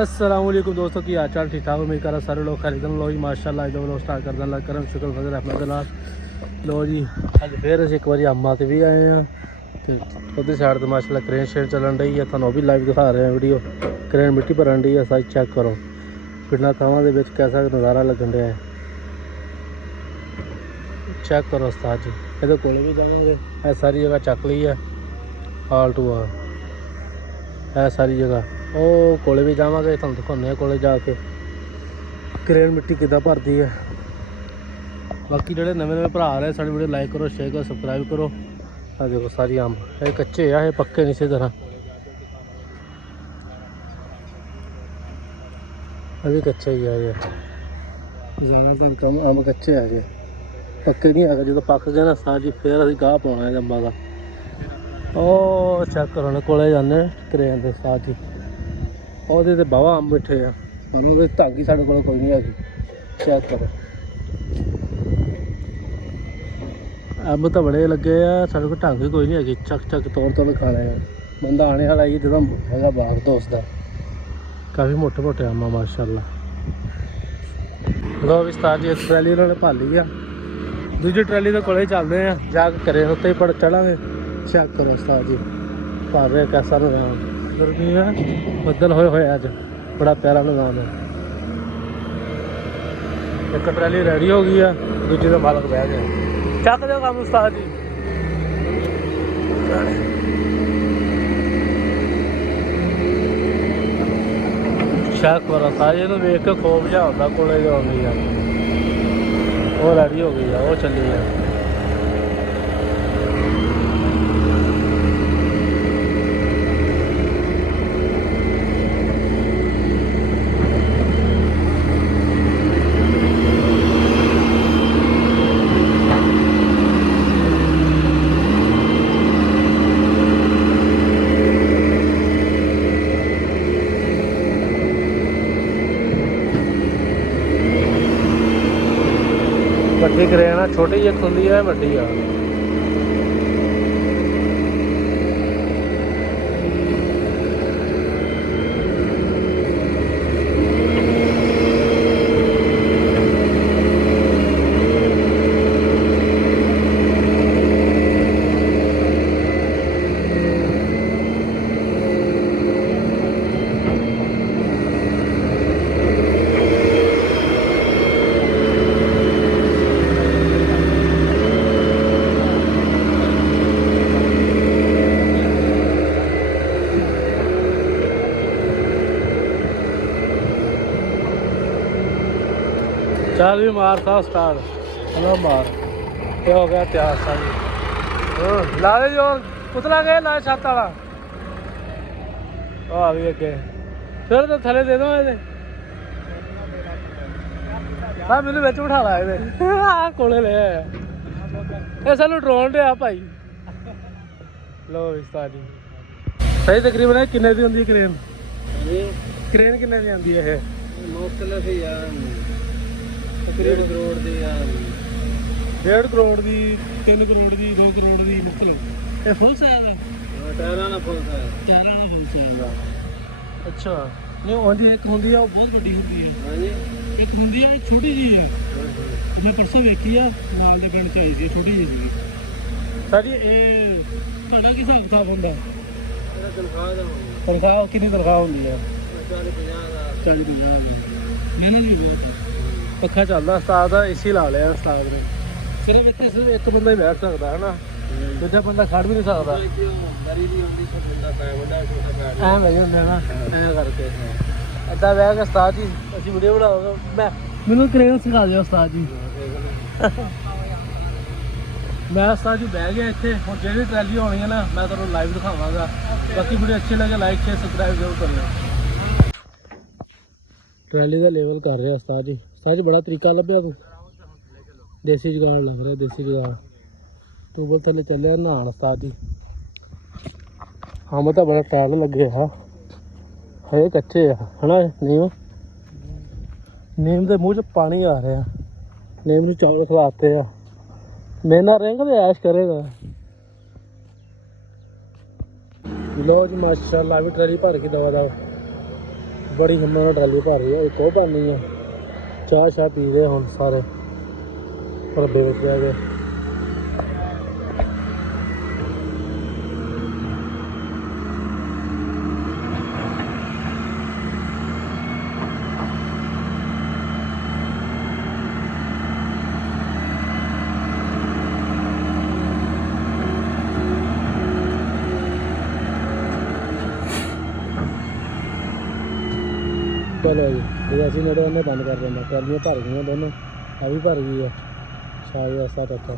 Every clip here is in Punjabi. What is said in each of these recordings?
अस्सलाम वालेकुम दोस्तों की हाल चाल ठीक ठाक उम्मीद कर सारे लोग खरीदन लो जी माशाल्लाह जो लोग स्टार्ट कर दें करम शुक्र फजल रहमत नाल लो जी अज फिर अस एक बार अम्मा ते भी आए हैं तो उधर साइड तो माशाल्लाह क्रेन शेन चलन रही है थानू भी लाइव दिखा रहे हैं वीडियो क्रेन मिट्टी भरन रही है सारी चेक करो पिंडा थावां दे विच कैसा नज़ारा लगन रहा है चेक करो उस्ताद जी ये कोले भी जाएंगे ये सारी जगह चक ली है हाल टू हाल है सारी जगह ओ कोले भी जावांगे तुहानू दिखाने कोले जाके क्रेन मिट्टी किद्दां भरदी है। बाकी जो नवे नवे भरा रहे साड़ी वीडियो लाइक करो शेयर करो सबसक्राइब करो। आ देखो सारी अंब ये कच्चे है ये पक्के नहीं इसी तरह अभी कच्चे ही है ये ज़्यादातर कम अंब कच्चे है ये पक्के नहीं है जो पक गए ना सारी फिर अभी गाह पाना है अंबा का ओ चेक करो ना कोले जाने क्रेन के साथ ही ਉਹਦੇ ਤੇ ਬਾਵਾ ਅੰਬ ਬੈਠੇ ਆ ਸਾਨੂੰ ਤੇ ਢੰਗ ਹੀ ਸਾਡੇ ਕੋਲ ਕੋਈ ਨਹੀਂ ਹੈਗੀ ਚੈੱਕ ਕਰੋ ਅੰਬ ਤਾਂ ਬੜੇ ਲੱਗੇ ਆ ਸਾਡੇ ਕੋਲ ਢੰਗ ਹੀ ਕੋਈ ਨਹੀਂ ਹੈਗੀ ਚੱਕ ਚੱਕ ਤੋੜ ਖਾ ਲਿਆ ਬੰਦਾ ਆਣੇ ਵਾਲਾ ਹੀ ਜਦੋਂ ਹੈਗਾ ਬਾਗ ਦੋਸਤ ਦਾ ਕਾਫੀ ਮੋਟੇ ਮੋਟੇ ਅੰਬ ਆ ਮਾਸ਼ਾਅੱਲਾ ਲੋ ਵਿਸਤਾਰ ਜੀ ਇੱਕ ਟਰਾਲੀ ਉਹਨਾਂ ਨੇ ਭਾਲੀ ਆ ਦੂਜੀ ਟਰਾਲੀ ਦੇ ਕੋਲੇ ਚੱਲਦੇ ਆ ਜਾ ਕੇ ਕਰੇ ਉੱਤੇ ਹੀ ਪੜ ਚੜਾਂਗੇ ਚੈੱਕ ਕਰੋ ਉਸਤਾਦ ਜੀ ਭਰ ਰਿਹਾ ਕੈਸਾ ਨਜ਼ਾਰਾ गर्मी है बदल होए अज बड़ा प्यारा निजाम है एक ट्रैली रेडी हो गई है दूजे का मालक बह गया चक दो काम उस्ताद जी शक वाला सारे वेख के खौफ जा होता कोले जो आती है वो रेडी हो गई है वो चली है ਵੱਡੀ ਕ੍ਰੇਨ ਆ ਛੋਟੀ ਜਿਹੀ ਹੁੰਦੀ ਹੈ ਵੱਡੀ ਆ चल भी मार था स्टार्ट हेलो मार ये हो गया तैयार सा जी ला दे जो उतरा गए ना छत वाला आ भी अगे फिर तो थले दे दो ये हाँ मैंने बिच बिठा ला ये कोले ले ये सानू ड्रोन दिया भाई लो उस्ताद जी सही तकरीबन किन्ने दी होंदी क्रेन क्रेन किन्ने दी आंदी है मुख्तलिफ ही यार 1.5 करोड़ ਦੀ ਆ 1.5 ਕਰੋੜ ਦੀ 3 ਕਰੋੜ ਦੀ 2 ਕਰੋੜ ਦੀ ਮੁਖਤਲਿਫ ਇਹ ਫੁੱਲ ਸਾਈਜ਼ ਹੈ ਟਾਇਰਾਂ ਨਾਲ ਫੁੱਲ ਸਾਈਜ਼ ਅੱਛਾ ਨਹੀਂ ਉਹਦੀ ਇੱਕ ਹੁੰਦੀ ਆ ਉਹ ਬਹੁਤ ਵੱਡੀ ਹੁੰਦੀ ਹੈ ਹਾਂਜੀ ਇੱਕ ਹੁੰਦੀ ਆ ਛੋਟੀ ਜਿਹੀ ਹੈ ਮੈਂ ਪਰਸੋਂ ਵੇਖੀ ਆ ਨਾਲ ਦੇ ਪਿੰਡ ਚ ਆਈ ਸੀ ਛੋਟੀ ਜਿਹੀ ਸੀ ਸਾਡੀ ਇਹ ਤੁਹਾਡਾ ਕੀ ਹਿਸਾਬ ਕਿਤਾਬ ਹੁੰਦਾ ਮੇਰਾ ਤਨਖਾਹ ਕਿੰਨੀ ਤਨਖਾਹ ਹੁੰਦੀ ਆ 40-50 ਮਿਹਨਤ ਵੀ ਬਹੁਤ ਆ पखा चलता उस्ताद एसी ला लिया उस्ताद ने सिर्फ इतने सिर्फ एक बंदा ही बैठ सकता है ना दूजा बंदा खड़ भी नहीं सकता ऐ बह जाते ना ऐ करके अद्धा बह के उस्ताद जी असं वीडियो बनाओ मैं मैनू क्रेन सिखा दिया उस्ताद जी मैं उस्ताद जी बह गया इतने हम जी ट्रैली होनी है ना मैं तुहानू लाइव दिखावांगा बाकी वीडियो अच्छी लगे लाइक शेयर सबसक्राइब जरूर करना ट्रैली का लेवल कर रहे उस्ताद जी सच बड़ा तरीका लभ्या तू देसी जुगाड़ लग रहा देसी जुगाड़ ट्यूबल थले चलिया नहान उस्ताद जी हम तो बड़ा टाइल लगे है हजे कच्चे है ना नीम के मूँह च पानी आ रहा नीम नूं चावल खिलाते हैं मेरे नाल रहेगा तो ऐश करेगा लो जी माशाल्लाह भी ट्राली भर के दवा बड़ी हिम्मत ਨਾਲ ਟਰਾਲੀ ਭਰ ਰਹੀ ਹੈ। ਇੱਕ ਉਹ ਭਰਨੀ ਆ। ਚਾਹ ਪੀ ਰਹੇ ਹੁਣ ਸਾਰੇ ਭਰਬੇ ਵਿੱਚ ਆ ਗਏ। चलो जी ये असी नेड़े उन्हें बंद कर देना। ट्रालियाँ भर गई दोनों, आ भी भर गई है। शायद ऐसा रखा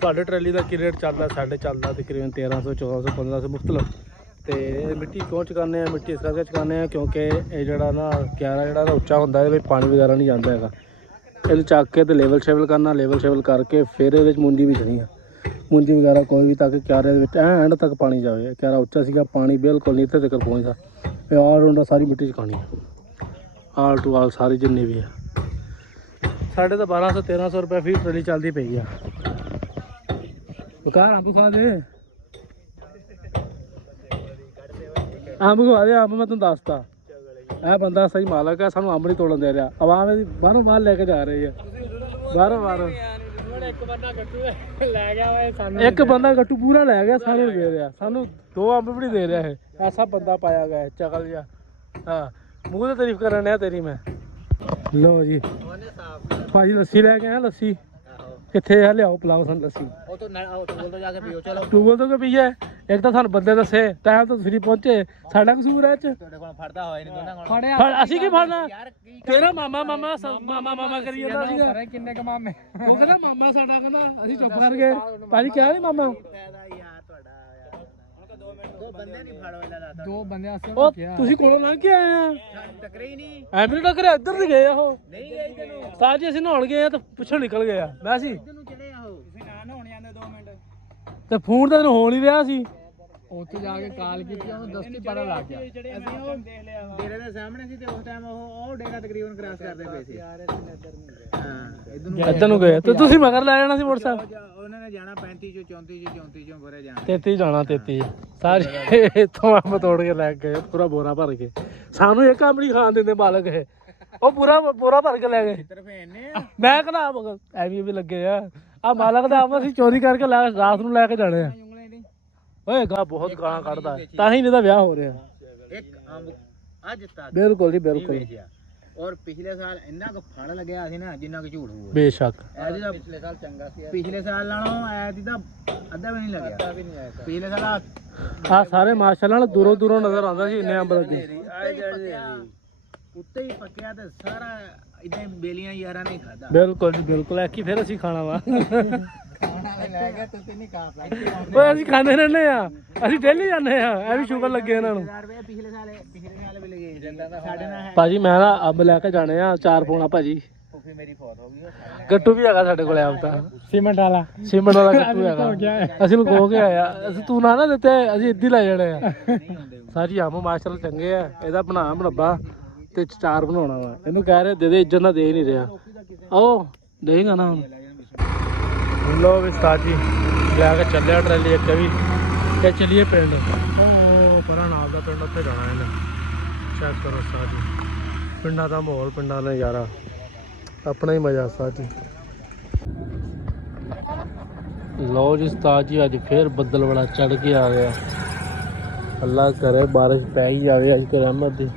ਤੁਹਾਡੇ ਟਰਾਲੀ ਦਾ ਕੀ ਰੇਟ ਚੱਲਦਾ? ਸਾਡੇ ਚੱਲਦਾ ਤਕਰੀਬਨ 1300 1400 1500 ਮੁਖਤਲਫ। ਤੇ ਮਿੱਟੀ ਕਿਉਂ ਚੁਕਾਉਂਦੇ ਆ? ਮਿੱਟੀ ਇਸ ਕਰਕੇ ਚੁਕਾਉਂਦੇ ਆ ਕਿਉਂਕਿ ਇਹ ਜਿਹੜਾ ਨਾ ਕਿਆਰਾ ਜਿਹੜਾ ਉੱਚਾ ਹੁੰਦਾ ਇਹਦੇ ਵਿੱਚ ਪਾਣੀ ਵਗੈਰਾ ਨਹੀਂ ਜਾਂਦਾ ਹੈਗਾ। ਇਹਨੂੰ ਚੱਕ ਕੇ ਤੇ ਲੈਵਲ ਸ਼ੇਵਲ ਕਰਨਾ, ਲੈਵਲ ਸ਼ੇਵਲ ਕਰਕੇ ਫਿਰ ਇਹਦੇ ਵਿੱਚ ਮੁੰਜੀ ਬੀਜਣੀ ਆ। ਮੁੰਜੀ ਵਗੈਰਾ ਕੋਈ ਵੀ, ਤਾਂ ਕਿ ਕਿਆਰੇ ਦੇ ਵਿੱਚ ਐਂਡ ਤੱਕ ਪਾਣੀ ਜਾਵੇ। ਕਿਆਰਾ ਉੱਚਾ ਸੀਗਾ, ਪਾਣੀ ਬਿਲਕੁਲ ਨਹੀਂ ਇੱਥੇ ਤੱਕ ਪਹੁੰਚਦਾ। ਇਹ ਆਲ ਰਾਊਂਡ ਸਾਰੀ ਮਿੱਟੀ ਚੁਕਾਉਣੀ ਆ, ਆਲ ਟੂ ਆਲ ਸਾਰੀ ਜਿੰਨੀ ਵੀ ਆ। ਸਾਡੇ ਤਾਂ 1200 1300 ਰੁਪਏ ਫੀ ਟਰਾਲੀ ਚੱਲਦੀ ਪਈ ਆ। ਬਕਾਰ ਅੰਬ ਖਾ ਦੇ, ਅੰਬ ਖਵਾ ਦੇ। ਅੰਬ ਮੈਂ ਤੁਹਾਨੂੰ ਦੱਸਤਾ, ਇਹ ਬੰਦਾ ਸਹੀ ਮਾਲਕ ਆ, ਸਾਨੂੰ ਅੰਬ ਨਹੀਂ ਤੋੜਨ ਦੇ ਰਿਹਾ। ਆਵਾਮ ਇਹਦੀ ਬਾਹਰੋਂ ਬਾਹਰ ਲੈ ਕੇ ਜਾ ਰਹੀ ਆ, ਬਾਹਰੋਂ ਬਾਹਰੋਂ। ਇੱਕ ਬੰਦਾ ਗੱਟੂ ਪੂਰਾ ਲੈ ਗਿਆ, ਸਾਰੇ ਦੇ ਰਿਹਾ ਸਾਨੂੰ। 2 ਅੰਬ ਵੀ ਨਹੀਂ ਦੇ ਰਿਹਾ ਇਹ, ਐਸਾ ਬੰਦਾ ਪਾਇਆ ਗਿਆ ਚਕਲ ਜਿਹਾ। ਹਾਂ ਮੂੰਹ ਤੇ ਤਾਰੀਫ ਕਰਨ ਡਿਆ ਤੇਰੀ ਮੈਂ। ਲੋ ਜੀ ਭਾਜੀ ਲੱਸੀ ਲੈ ਕੇ ਆਇਆ। ਲੱਸੀ ਕਿੱਥੇ ਆ? ਲਿਆਓ ਪਿਲਾਓ ਸਾਨੂੰ ਲੱਸੀ। ਟੂਬਲ ਤੋਂ ਕਿ ਪੀਏ? ਇੱਕ ਤਾਂ ਸਾਨੂੰ ਬੰਦੇ ਦੱਸੇ ਟਾਈਮ ਤੋਂ ਤੁਸੀਂ ਪਹੁੰਚੇ, ਸਾਡਾ ਕਸੂਰ ਹੈ। ਅਸੀਂ ਕੀ ਫੜਨਾ? ਤੇਰਾ ਮਾਮਾ ਮਾਮਾ ਮਾਮਾ ਕਰੀ ਜਾਂਦਾ ਸੀਗਾ। ਕਿੰਨੇ ਕ ਮਾਮੇ? ਉਹ ਕਹਿੰਦਾ ਮਾਮਾ ਸਾਡਾ, ਕਹਿੰਦਾ ਅਸੀਂ ਚੁੱਪ ਕਰ ਗਏ। ਭਾਜੀ ਕਿਹਾ ਨੀ ਮਾਮਾ? ਦੋ ਬੰਦੇ ਉਹ ਤੁਸੀਂ ਕੋਲੋਂ ਲੰਘ ਕੇ ਆਏ ਆ? ਟੱਕਰੇ ਹੀ ਨਹੀਂ, ਐਵੇਂ ਟੱਕਰੇ। ਇੱਧਰ ਦੀ ਗਏ ਆ ਉਹ ਸਾਹ ਜੀ। ਅਸੀਂ ਨਹਾਉਣ ਗਏ ਆ ਤਾਂ ਪਿੱਛੋਂ ਨਿਕਲ ਗਏ ਆ। ਮੈਂ ਸੀ ਤੇ ਫੋਨ ਤਾਂ ਤੈਨੂੰ ਹੋ ਨਹੀਂ ਰਿਹਾ ਸੀ। ਉੱਥੇ ਜਾ ਕੇ ਕਾਲ ਕੀਤੀ, ਉਹਨੂੰ ਦਸਤੀ ਪਤਾ ਲੱਗ ਗਿਆ। ਅਸੀਂ ਉਹ ਡੇਰੇ ਦੇ ਸਾਹਮਣੇ ਸੀ ਤੇ ਉਸ ਟਾਈਮ ਉਹ ਡੇਰਾ ਤਕਰੀਬਨ ਕ੍ਰਾਸ ਕਰਦੇ ਪਏ ਸੀ। ਹਾਂ ਇੱਧਰ ਨੂੰ ਗਏ ਤੇ ਤੁਸੀਂ ਮਗਰ ਲੈ ਜਾਣਾ ਸੀ ਮੋਟਰਸਾਈਕਲ। ਉਹਨਾਂ ਨੇ ਜਾਣਾ 35 ਚੋਂ 34 ਚੋਂ 34 ਚੋਂ ਬਰੇ ਜਾਣਾ 33 ਜਾਣਾ 33 ਸਾਰੇ ਇੱਥੋਂ ਅੰਬ ਤੋੜ ਕੇ ਲੈ ਗਏ, ਪੂਰਾ ਬੋਰਾ ਭਰ ਕੇ। ਸਾਨੂੰ ਇਹ ਕੰਮ ਨਹੀਂ ਖਾਣ ਦਿੰਦੇ ਮਾਲਕ ਇਹ। ਉਹ ਪੂਰਾ ਬੋਰਾ ਭਰ ਕੇ ਲੈ ਗਏ। ਮੈਂ ਕਹਿੰਦਾ ਐਵੇਂ ਵੀ ਲੱਗੇ ਆ ਮਾਲਕ ਦਾ ਆਪ ਅਸੀਂ ਚੋਰੀ ਕਰਕੇ ਰਾਤ ਨੂੰ ਲੈ ਕੇ ਜਾਣੇ ਆ। ਓਏ ਗਾ ਬਹੁਤ ਗਾਲਾਂ ਕੱਢਦਾ, ਤਾਂ ਹੀ ਇਹਦਾ ਵਿਆਹ ਹੋ ਰਿਹਾ। ਇੱਕ ਅੰਬ ਅੱਜ ਤੱਕ ਬਿਲਕੁਲ ਜੀ ਬਿਲਕੁਲ। ਔਰ ਪਿਛਲੇ ਸਾਲ ਇੰਨਾ ਕੁ ਫੜ ਲੱਗਿਆ ਸੀ ਨਾ ਜਿੰਨਾ ਕੁ ਝੂਠ ਬੋਲ। ਬੇਸ਼ੱਕ ਪਿਛਲੇ ਸਾਲ ਚੰਗਾ ਸੀ, ਪਿਛਲੇ ਸਾਲ ਨਾਲੋਂ ਐਤ ਦਾ ਅੱਧਾ ਵੀ ਨਹੀਂ ਲੱਗਿਆ। ਪਿਛਲੇ ਸਾਲ ਆ ਸਾਰੇ ਮਾਸ਼ਾਅੱਲਾ ਨਾਲ ਦੂਰੋਂ ਦੂਰੋਂ ਨਜ਼ਰ ਆਉਂਦਾ ਸੀ ਇੰਨੇ ਅੰਬ ਲੱਗੇ। ਉੱਤੇ ਹੀ ਪੱਕਿਆ ਤੇ ਸਾਰਾ ਇਦਾਂ ਬੇਲੀਆਂ ਯਾਰਾਂ ਨੇ ਖਾਦਾ। ਬਿਲਕੁਲ ਜੀ ਬਿਲਕੁਲ। ਐ ਕੀ ਫਿਰ ਅਸੀਂ ਖਾਣਾ ਵਾ? ਓਏ ਅਸੀਂ ਖਾਂਦੇ ਰਹਿੰਦੇ ਆ, ਅਸੀਂ ਡੇਲੀ ਜਾਂਦੇ ਆ। ਇਹ ਵੀ ਸ਼ੂਗਰ ਲੱਗੇ ਇਹਨਾਂ ਨੂੰ। ਭਾਜੀ ਮੈਂ ਨਾ ਅੰਬ ਲੈ ਕੇ ਜਾਣੇ ਆ 4 ਪੌਣਾ ਭਾਜੀ। ਗੱਟੂ ਵੀ ਹੈਗਾ ਸਾਡੇ ਕੋਲ ਆਪ ਤਾਂ, ਸੀਮੈਂਟ ਵਾਲਾ ਗੱਟੂ ਹੈਗਾ। ਅਸੀਂ ਲੁਕੋ ਕੇ ਆਇਆ। ਅਸੀਂ ਤੂੰ ਨਾ ਦਿੱਤੇ, ਅਸੀਂ ਇੱਦਾਂ ਲੈ ਜਾਣੇ ਆ। ਸਾਰੀ ਅੰਬ ਮਾਸ਼ਾਅੱਲਾ ਚੰਗੇ ਆ। ਇਹਦਾ ਬਣਾ ਮੁਰੱਬਾ ਤੇ 4 ਬਣਾਉਣਾ ਵਾ। ਇਹਨੂੰ ਕਹਿ ਰਹੇ ਦੇ ਇੱਜ਼ਤ ਨਾਲ ਦੇ ਨਹੀਂ ਰਿਹਾ। ਆਓ ਦੇਗਾ ਨਾ ਹੁਣ। ਲੋ ਵੀ ਸਾਜੀ ਲੈ ਕੇ ਚੱਲਿਆ ਟਰਾਲੀ ਇੱਕ ਵੀ। ਤੇ ਚੱਲੀਏ ਪਿੰਡ। ਉਹ ਪਰਾਂ ਨਾਲ ਦਾ ਪਿੰਡ, ਉੱਥੇ ਜਾਣਾ ਇਹਨੇ। ਚੈੱਕ ਕਰੋ ਸਾਜੀ ਪਿੰਡਾਂ ਦਾ ਮਾਹੌਲ, ਪਿੰਡਾਂ ਦਾ ਨਜ਼ਾਰਾ, ਆਪਣਾ ਹੀ ਮਜ਼ਾ ਸਾਜੀ। ਲਓ ਜੀ ਉਸਤਾਦ ਜੀ ਅੱਜ ਫੇਰ ਬੱਦਲ ਬੜਾ ਚੜ ਕੇ ਆ ਗਿਆ। ਅੱਲਾ ਕਰੇ ਬਾਰਿਸ਼ ਪੈ ਹੀ ਜਾਵੇ ਅੱਜ ਰਹਿਮਤ ਦੀ।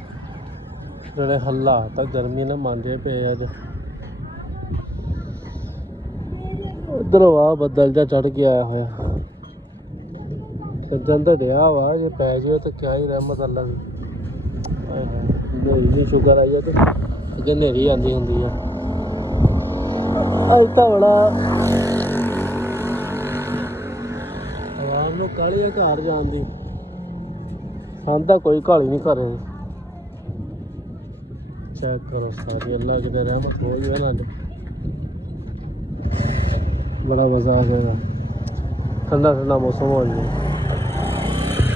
ਜਿਹੜੇ ਹਾਲਾਤ ਤਾਂ ਗਰਮੀ ਨਾਲ ਮੰਨਦੇ ਪਏ ਅੱਜ। ਇੱਧਰੋਂ ਆ ਬੱਦਲ ਜਿਹਾ ਚੜ ਕੇ ਆਇਆ ਹੋਇਆ। ਸੱਜਣ ਤਾਂ ਡਿਆ ਵਾ, ਜੇ ਪੈ ਜਾਵੇ ਤਾਂ ਕਿਆ ਹੀ ਰਹਿਮਤ ਅੱਲਾ ਦੀ। ਹਨੇਰੀ ਦੀ ਸ਼ੁਕਰ ਆਈ ਆ ਤੇ ਅੱਗੇ ਹਨੇਰੀ ਆਉਂਦੀ ਹੁੰਦੀ ਆ। ਅੱਜ ਤਾਂ ਬੜਾ ਯਾਰ ਨੂੰ ਕਾਹਲੀ ਆ ਘਰ ਜਾਣ ਦੀ। ਸਾਨੂੰ ਤਾਂ ਕੋਈ ਕਾਹਲੀ ਨਹੀਂ ਘਰੇ। ਚੈੱਕ ਕਰੋ ਸਾਰੀ ਅੱਲਾ ਕਿਤੇ ਰਹਿਮਤ ਹੋ ਜਾਵੇ ਨਾ। बड़ा मज़ा आ जाएगा, ठंडा ठंडा मौसम हो जाएगा।